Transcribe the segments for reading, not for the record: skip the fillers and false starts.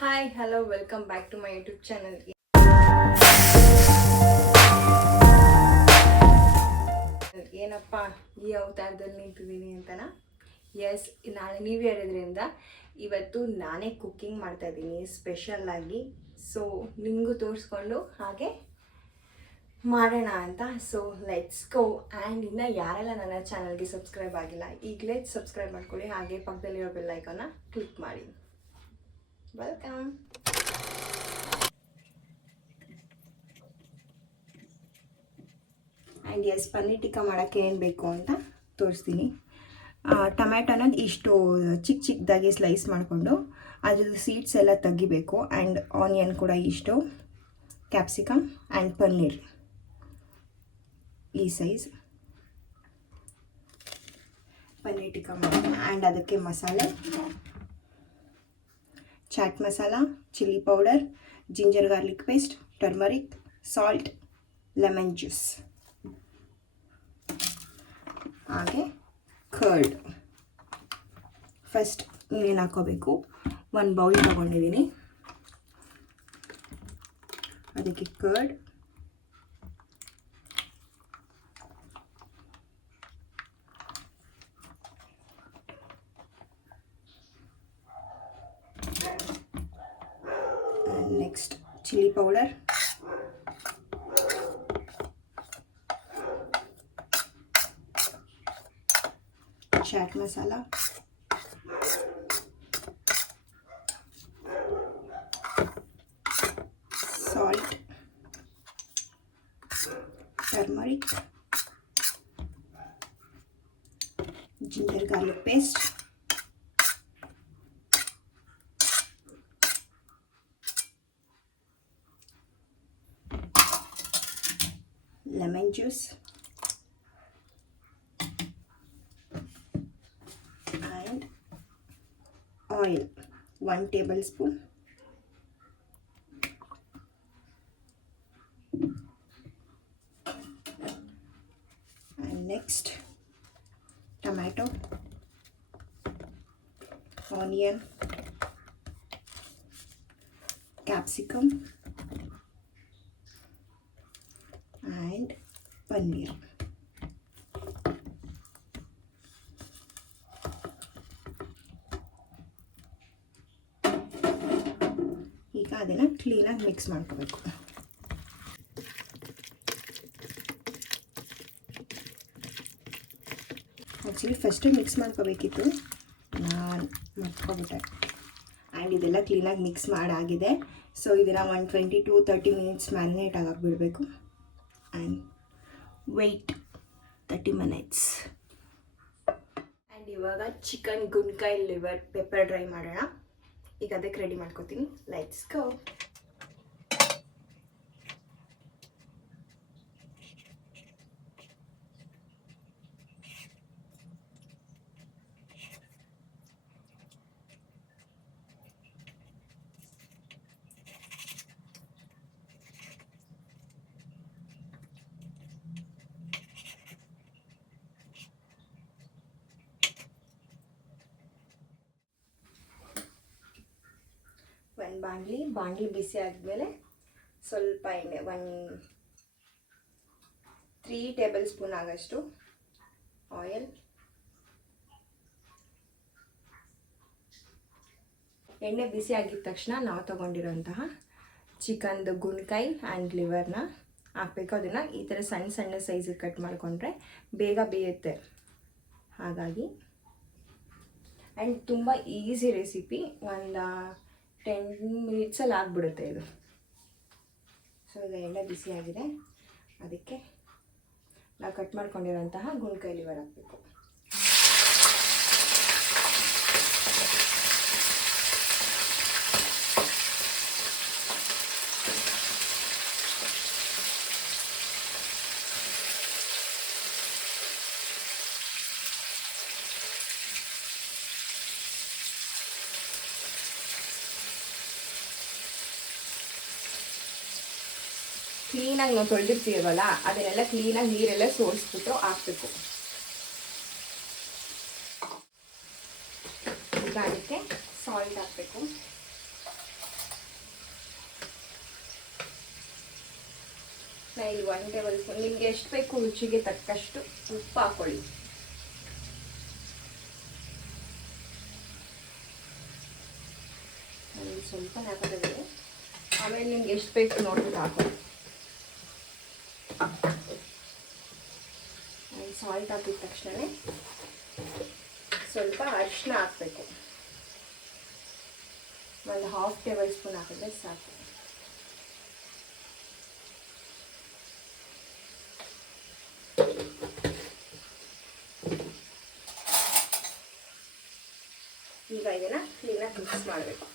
Hi hello welcome back to my YouTube ಚಾನಲ್ಗೆ. ಏನಪ್ಪ ಈ ಅವತಾರದಲ್ಲಿ ನಿಂತಿದ್ದೀನಿ ಅಂತನಾ? ಎಸ್, ನಾಳೆ ನ್ಯೂ ಇಯರ್ ಇರೋದ್ರಿಂದ ಇವತ್ತು ನಾನೇ ಕುಕ್ಕಿಂಗ್ ಮಾಡ್ತಾಯಿದ್ದೀನಿ ಸ್ಪೆಷಲ್ಲಾಗಿ. ಸೊ ನಿಮಗೂ ತೋರಿಸ್ಕೊಂಡು ಹಾಗೆ ಮಾಡೋಣ ಅಂತ. So let's go. ಆ್ಯಂಡ್ ಇನ್ನು ಯಾರೆಲ್ಲ ನನ್ನ ಚಾನಲ್ಗೆ ಸಬ್ಸ್ಕ್ರೈಬ್ ಆಗಿಲ್ಲ ಈಗಲೇ ಸಬ್ಸ್ಕ್ರೈಬ್ ಮಾಡ್ಕೊಳ್ಳಿ, ಹಾಗೆ ಪಕ್ಕದಲ್ಲಿರೋ ಬೆಲ್ ಐಕಾನ್ನ ಕ್ಲಿಕ್ ಮಾಡಿ. Welcome. And yes, paneer tikka ಮಾಡೋಕ್ಕೆ ಏನು ಬೇಕು ಅಂತ ತೋರಿಸ್ತೀನಿ. ಟೊಮ್ಯಾಟೊನ ಇಷ್ಟು ಚಿಕ್ಕ ಚಿಕ್ಕದಾಗಿ ಸ್ಲೈಸ್ ಮಾಡಿಕೊಂಡು ಅದ್ರದ್ದು ಸೀಡ್ಸ್ ಎಲ್ಲ ತೆಗಿಬೇಕು. ಆ್ಯಂಡ್ ಆನಿಯನ್ ಕೂಡ ಇಷ್ಟು, ಕ್ಯಾಪ್ಸಿಕಮ್ ಆ್ಯಂಡ್ ಪನ್ನೀರ್ ಈ ಸೈಜ್ ಪನ್ನೀರ್ ಟಿಕ್ಕಾ ಮಾಡೋಣ. ಆ್ಯಂಡ್ ಅದಕ್ಕೆ ಮಸಾಲೆ, chaat masala, chilli powder, ginger garlic paste, turmeric, salt, lemon juice, ಹಾಗೆ ಕರ್ಡ್. ಫಸ್ಟ್ ನೀರೇನು ಹಾಕೋಬೇಕು, ಒಂದು ಬೌಲ್ ತೊಗೊಂಡಿದ್ದೀನಿ, ಅದಕ್ಕೆ curd, next chilli powder, chaat masala, salt, turmeric, ginger garlic paste, lemon juice, and oil 1 tablespoon, and next tomato, onion, capsicum and paneer. ಈಗ ಅದನ್ನು ಕ್ಲೀನಾಗಿ mix ಮಾಡ್ಕೋಬೇಕು. ಆ್ಯಕ್ಚುಲಿ ಫಸ್ಟು ಮಿಕ್ಸ್ ಮಾಡ್ಕೋಬೇಕಿತ್ತು, ನಾನು ಮರ್ತ್ಕೊಬಿಟ್ಟೆ. ಆ್ಯಂಡ್ ಇದೆಲ್ಲ ಕ್ಲೀನಾಗಿ ಮಿಕ್ಸ್ ಮಾಡಾಗಿದೆ. ಸೊ ಇದನ್ನು 120 to 30 ಮಿನಿಟ್ಸ್ ಮ್ಯಾರಿನೇಟ್ ಆಗಕ್ಕೆ ಬಿಡಬೇಕು. And wait 30 minutes. ಆ್ಯಂಡ್ ಇವಾಗ ಚಿಕನ್ ಗುಂಡ್ಕಾಯಿ ಲಿವರ್ ಪೆಪ್ಪರ್ ಡ್ರೈ ಮಾಡೋಣ. ಈಗ ಅದಕ್ಕೆ ರೆಡಿ ಮಾಡ್ಕೋತೀನಿ. Let's go. ಒಂದು ಬಾಣಲಿ ಬಿಸಿ ಆದಮೇಲೆ ಸ್ವಲ್ಪ ಎಣ್ಣೆ, 3 ಟೇಬಲ್ ಸ್ಪೂನ್ ಆಗೋಷ್ಟು ಆಯಿಲ್, ಎಣ್ಣೆ ಬಿಸಿ ಆಗಿದ ತಕ್ಷಣ ನಾವು ತೊಗೊಂಡಿರೋಂತಹ ಚಿಕನ್ದು ಗುಂಡ್ಕಾಯಿ ಆ್ಯಂಡ್ ಲಿವರ್ನ ಹಾಕಬೇಕು. ಅದನ್ನು ಈ ಥರ ಸಣ್ಣ ಸಣ್ಣ ಸೈಜಿಗೆ ಕಟ್ ಮಾಡಿಕೊಂಡ್ರೆ ಬೇಗ ಬೇಯುತ್ತೆ. ಹಾಗಾಗಿ ಆ್ಯಂಡ್ ತುಂಬ ಈಸಿ ರೆಸಿಪಿ, ಒಂದು 10 ಮಿನಿಟ್ಸಲ್ಲಿ ಆಗಿಬಿಡುತ್ತೆ ಇದು. ಸೊ ಈಗ ಎಣ್ಣೆ ಬಿಸಿಯಾಗಿದೆ, ಅದಕ್ಕೆ ನಾವು ಕಟ್ ಮಾಡ್ಕೊಂಡಿರೋಂತಹ ಗುಂಡ್ಕಾಯಿ ಲಿವರ್ ಹಾಕಬೇಕು. ಕ್ಲೀನಾಗಿ ನಾವು ತೊಳೆದಿರ್ತೀವಲ್ಲ, ಅದನ್ನೆಲ್ಲ ಕ್ಲೀನಾಗಿ ನೀರೆಲ್ಲ ಸೋರಿಸ್ಬಿಟ್ಟು ಹಾಕಬೇಕು. ಈಗ ಅದಕ್ಕೆ ಸಾಲ್ಟ್ ಹಾಕಬೇಕು. ನಾನು ಇಲ್ಲಿ 1 ಟೇಬಲ್ ಸ್ಪೂನ್, ನಿಮಗೆ ಎಷ್ಟು ಬೇಕು ರುಚಿಗೆ ತಕ್ಕಷ್ಟು ಉಪ್ಪು ಹಾಕೊಳ್ಳಿ. ನನಗೆ ಸ್ವಲ್ಪ ಹಾಕೋದಿದೆ, ಆಮೇಲೆ ನಿಮ್ಗೆ ಎಷ್ಟು ಬೇಕು ನೋಡ್ಬಿಟ್ಟು ಹಾಕೊಳ್ಳಿ. ಸಾಲ್ಟ್ ಹಾಕಿದ ತಕ್ಷಣ ಸ್ವಲ್ಪ ಅರಿಶಿನ ಹಾಕಬೇಕು. ಒಂದು 1/2 ಟೇಬಲ್ ಸ್ಪೂನ್ ಹಾಕಿದ್ರೆ ಸಾಕು. ಈಗ ಇದನ್ನು ಕ್ಲೀನಾಗಿ ಮಿಕ್ಸ್ ಮಾಡಬೇಕು.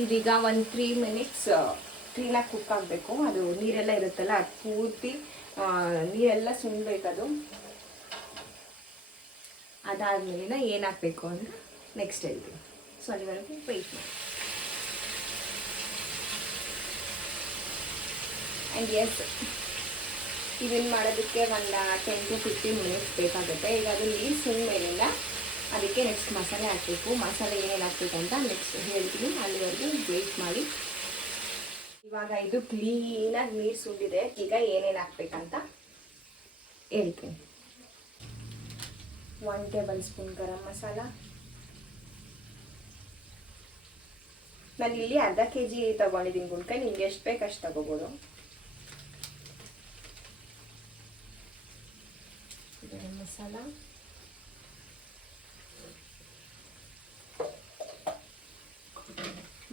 ಇದೀಗ ಒಂದು 3 ಮಿನಿಟ್ಸ್ ಕ್ಲೀನಾಗಿ ಕುಕ್ ಆಗಬೇಕು. ಅದು ನೀರೆಲ್ಲ ಇರುತ್ತಲ್ಲ, ಅದು ಪೂರ್ತಿ ನೀರೆಲ್ಲ ಸುಣ್ಬೇಕದು. ಅದಾದಮೇಲೆ ಏನು ಹಾಕಬೇಕು ಅಂತ ನೆಕ್ಸ್ಟ್ ಹೇಳ್ತೀನಿ. ಸೊ ಅಲ್ಲಿವರೆಗೂ ವೆಯ್ಟ್ ಮಾಡಿ. ಆ್ಯಂಡ್ ಎಸ್, ಇದನ್ನು ಮಾಡೋದಕ್ಕೆ ಒಂದು 10 to 15 ಮಿನಿಟ್ಸ್ ಬೇಕಾಗುತ್ತೆ. ಈಗ ಅದು ನೀರು ಸುಣ್ಣ ಮೇಲಿಂದ ಅದಕ್ಕೆ ನೆಕ್ಸ್ಟ್ ಮಸಾಲೆ ಹಾಕಬೇಕು. ಮಸಾಲೆ ಏನೇನು ಹಾಕಬೇಕು ಅಂತ ನೆಕ್ಸ್ಟ್ ಹೇಳ್ತೀನಿ, ಅಲ್ಲಿವರೆಗೂ ವೆಯ್ಟ್ ಮಾಡಿ. ಇವಾಗ ಇದು ಕ್ಲೀನಾಗಿ ನೀರು ಸುಂಡಿದೆ. ಈಗ ಏನೇನು ಹಾಕ್ಬೇಕಂತ ಹೇಳ್ತೀನಿ. 1 ಟೇಬಲ್ ಸ್ಪೂನ್ ಗರಂ ಮಸಾಲ. ನಾನು ಇಲ್ಲಿ ಅರ್ಧ kg ತೊಗೊಂಡಿದ್ದೀನಿ ಗುಂಡ್ಕಾಯಿ, ನಿಮ್ಗೆ ಎಷ್ಟು ಬೇಕು ಅಷ್ಟು ತಗೋಬೋದು. ಗರಂ ಮಸಾಲ,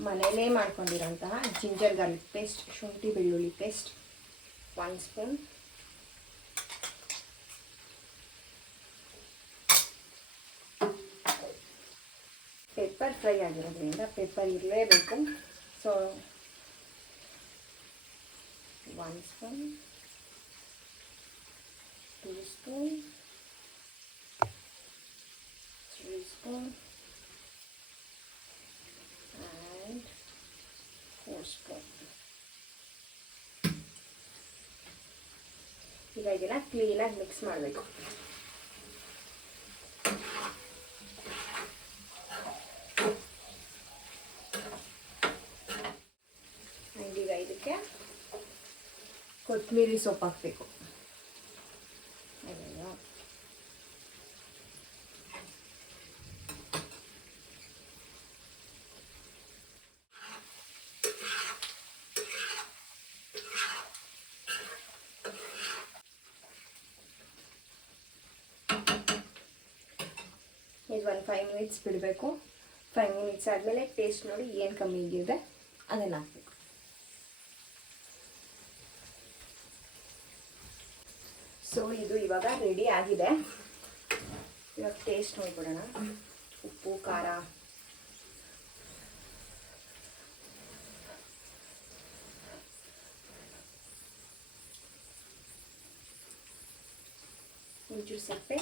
ಮನೆಯಲ್ಲೇ ಮಾಡ್ಕೊಂಡಿರೋಂತಹ ಜಿಂಜರ್ ಗಾರ್ಲಿಕ್ ಪೇಸ್ಟ್, ಶುಂಠಿ ಬೆಳ್ಳುಳ್ಳಿ ಪೇಸ್ಟ್ 1 ಸ್ಪೂನ್. ಪೆಪ್ಪರ್ ಫ್ರೈ ಆಗಿರೋದ್ರಿಂದ ಪೆಪ್ಪರ್ ಇರಲೇಬೇಕು. So 1 spoon, 2 spoon, 3 spoon and 4 spoon. ಈಗ ಇದನ್ನ ಕ್ಲೀನಾಗಿ ಮಿಕ್ಸ್ ಮಾಡಬೇಕು. ಆ್ಯಂಡ್ ಈಗ ಇದಕ್ಕೆ ಕೊತ್ತಂಬರಿ ಸೊಪ್ಪು ಹಾಕಬೇಕು. ಇದು ಒಂದು 5 ಮಿನಿಟ್ಸ್ ಬಿಡಬೇಕು. 5 ಮಿನಿಟ್ಸ್ ಆದಮೇಲೆ ಟೇಸ್ಟ್ ನೋಡಿ ಏನು ಕಮ್ಮಿ ಇದೆ ಅದನ್ನು ಹಾಕಬೇಕು. ಸೊ ಇದು ಇವಾಗ ರೆಡಿ ಆಗಿದೆ. ಇವಾಗ ಟೇಸ್ಟ್ ನೋಡ್ಬಿಡೋಣ. ಉಪ್ಪು ಖಾರ ಒಂಚೂರು ಸಪ್ಪೆ,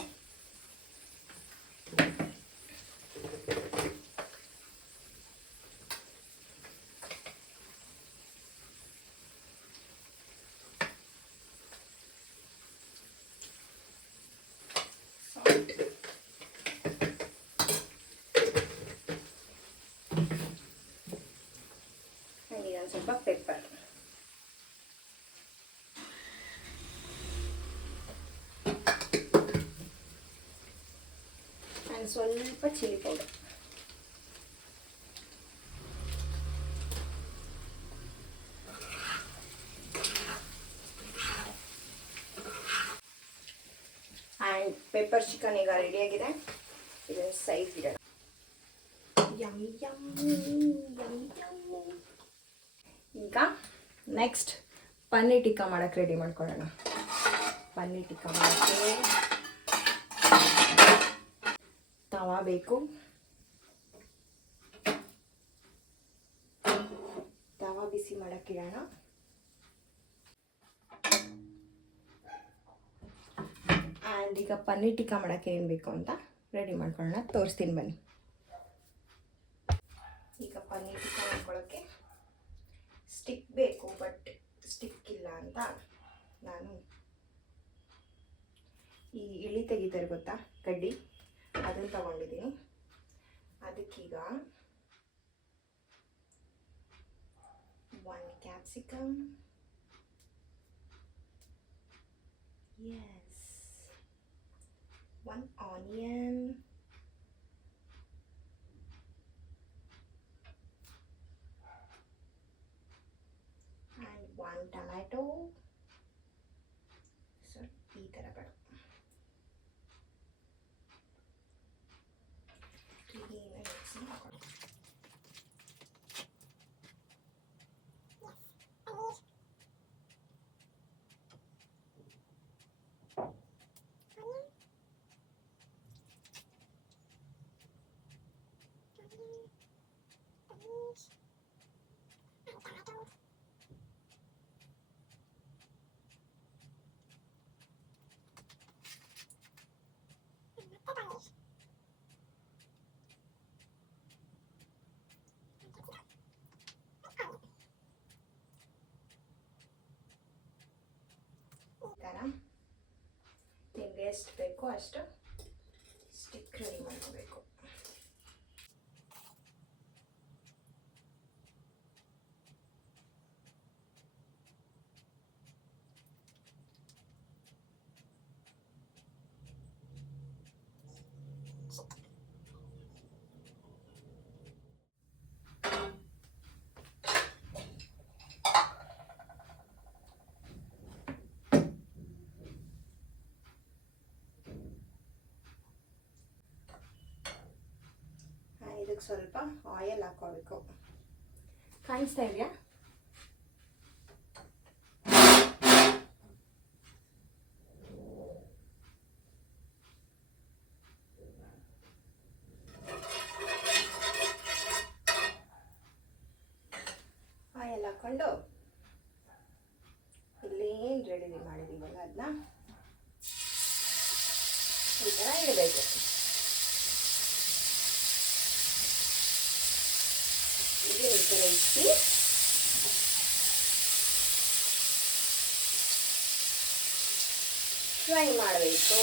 ಸ್ವಲ್ಪ ಪೆಪ್ಪರ್. ಆ್ಯಂಡ್ ಸ್ವಲ್ಪ chilli powder. And pepper chicken ಈಗ ರೆಡಿಯಾಗಿದೆ. ಇದನ್ನು ಸೈಡ್ ಇಡೋಣ. Yummy yummy yummy yummy. ಈಗ ನೆಕ್ಸ್ಟ್ ಪನ್ನೀರ್ ಟಿಕ್ಕಾ ಮಾಡೋಕ್ಕೆ ರೆಡಿ ಮಾಡ್ಕೊಳ್ಳೋಣ. ಪನ್ನೀರ್ ಟಿಕ್ಕಾ ಮಾಡೋಕ್ಕೆ ತವಾ ಬೇಕು. ತವಾ ಬಿಸಿ ಮಾಡೋಕ್ಕಿಡೋಣ. ಆ್ಯಂಡ್ ಈಗ ಪನ್ನೀರ್ ಟಿಕ್ಕಾ ಮಾಡೋಕ್ಕೆ ಏನು ಬೇಕು ಅಂತ ರೆಡಿ ಮಾಡ್ಕೊಳ್ಳೋಣ, ತೋರಿಸ್ತೀನಿ ಬನ್ನಿ. ಈಗ ಪನ್ನೀರ್ ಟಿಕ್ಕಾ ಮಾಡ್ಕೊಳ್ಳೋಕ್ಕೆ ಸ್ಟಿಕ್ ಬೇಕು, ಬಟ್ ಸ್ಟಿಕ್ ಇಲ್ಲ ಅಂತ ನಾನು ಈ ಇಳಿ ತೆಗಿತಾರೆ ಗೊತ್ತಾ, ಕಡ್ಡಿ, ಅದನ್ನು ತಗೊಂಡಿದ್ದೀನಿ. ಅದಕ್ಕೀಗ 1 capsicum, yes, 1 onion, and 1 tomato. So ಈ ಥರ ಬೇಡ, ಕ್ಲೀನಾಗಿ ಮಿಕ್ಸ್ ಮಾಡ್ಕೊಳ್ಳಿ. ನಿಮಗೆ ಎಷ್ಟು ಬೇಕೋ ಅಷ್ಟು ಸ್ಟಿಕ್ ರೆಡಿ ಮಾಡ್ಕೋಬೇಕು. ಇದಕ್ಕೆ ಸ್ವಲ್ಪ ಆಯಿಲ್ ಹಾಕೋಬೇಕು. ಕಾಣಿಸ್ತಾ ಇದೆಯಾ? ಆಯಿಲ್ ಹಾಕೊಂಡು ಇಲ್ಲೇನು ರೆಡಿ ಮಾಡಿದ್ದೀವಲ್ಲ ಅದನ್ನ ಈ ಥರ ಇಡಬೇಕು. ಈ ಥರ ಇಟ್ಟು ಫ್ರೈ ಮಾಡಬೇಕು.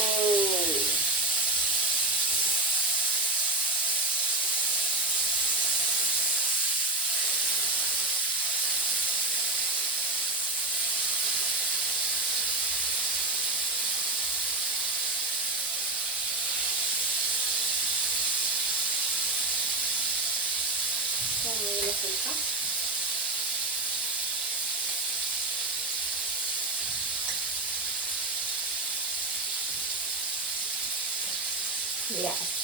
ಮೇಲೆ ಸ್ವಲ್ಪ yes.